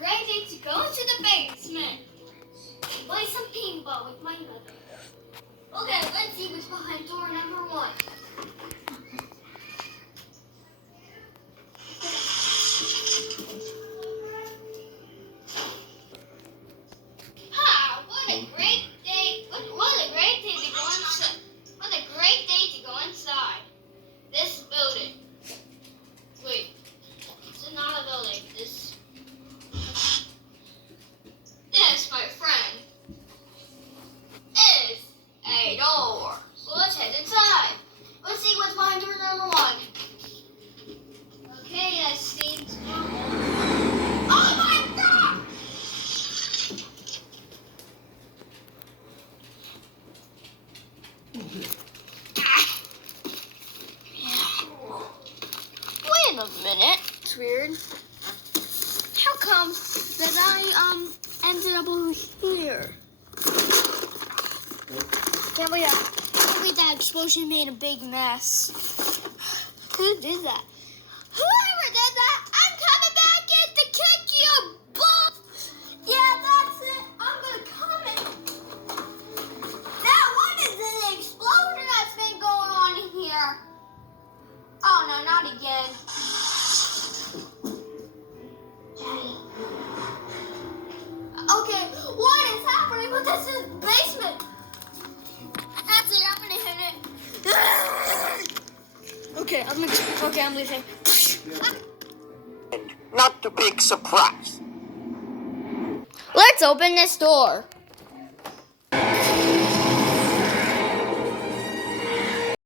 great day to go to the basement. Play some pinball with my mother. Okay, let's see what's behind door number 1. Ha! What a great day! What a great day to go inside! What a great day to go inside this building. Wait, it's not a building. This, my friend, is a door. So let's head inside. Let's see what's behind door number 1. Okay, that seems normal. Oh my God! Wait a minute. It's weird. How come that I ended up over here? Can't believe that explosion made a big mess. Who did that? Whoever did that, I'm coming back in to kick you, bull! Yeah, that's it. I'm gonna come in. Now, what is the explosion that's been going on in here? Oh no, not again. Okay, what is happening with this basement? That's it, I'm gonna hit it. Okay, I'm leaving. Not a big surprise. Let's open this door.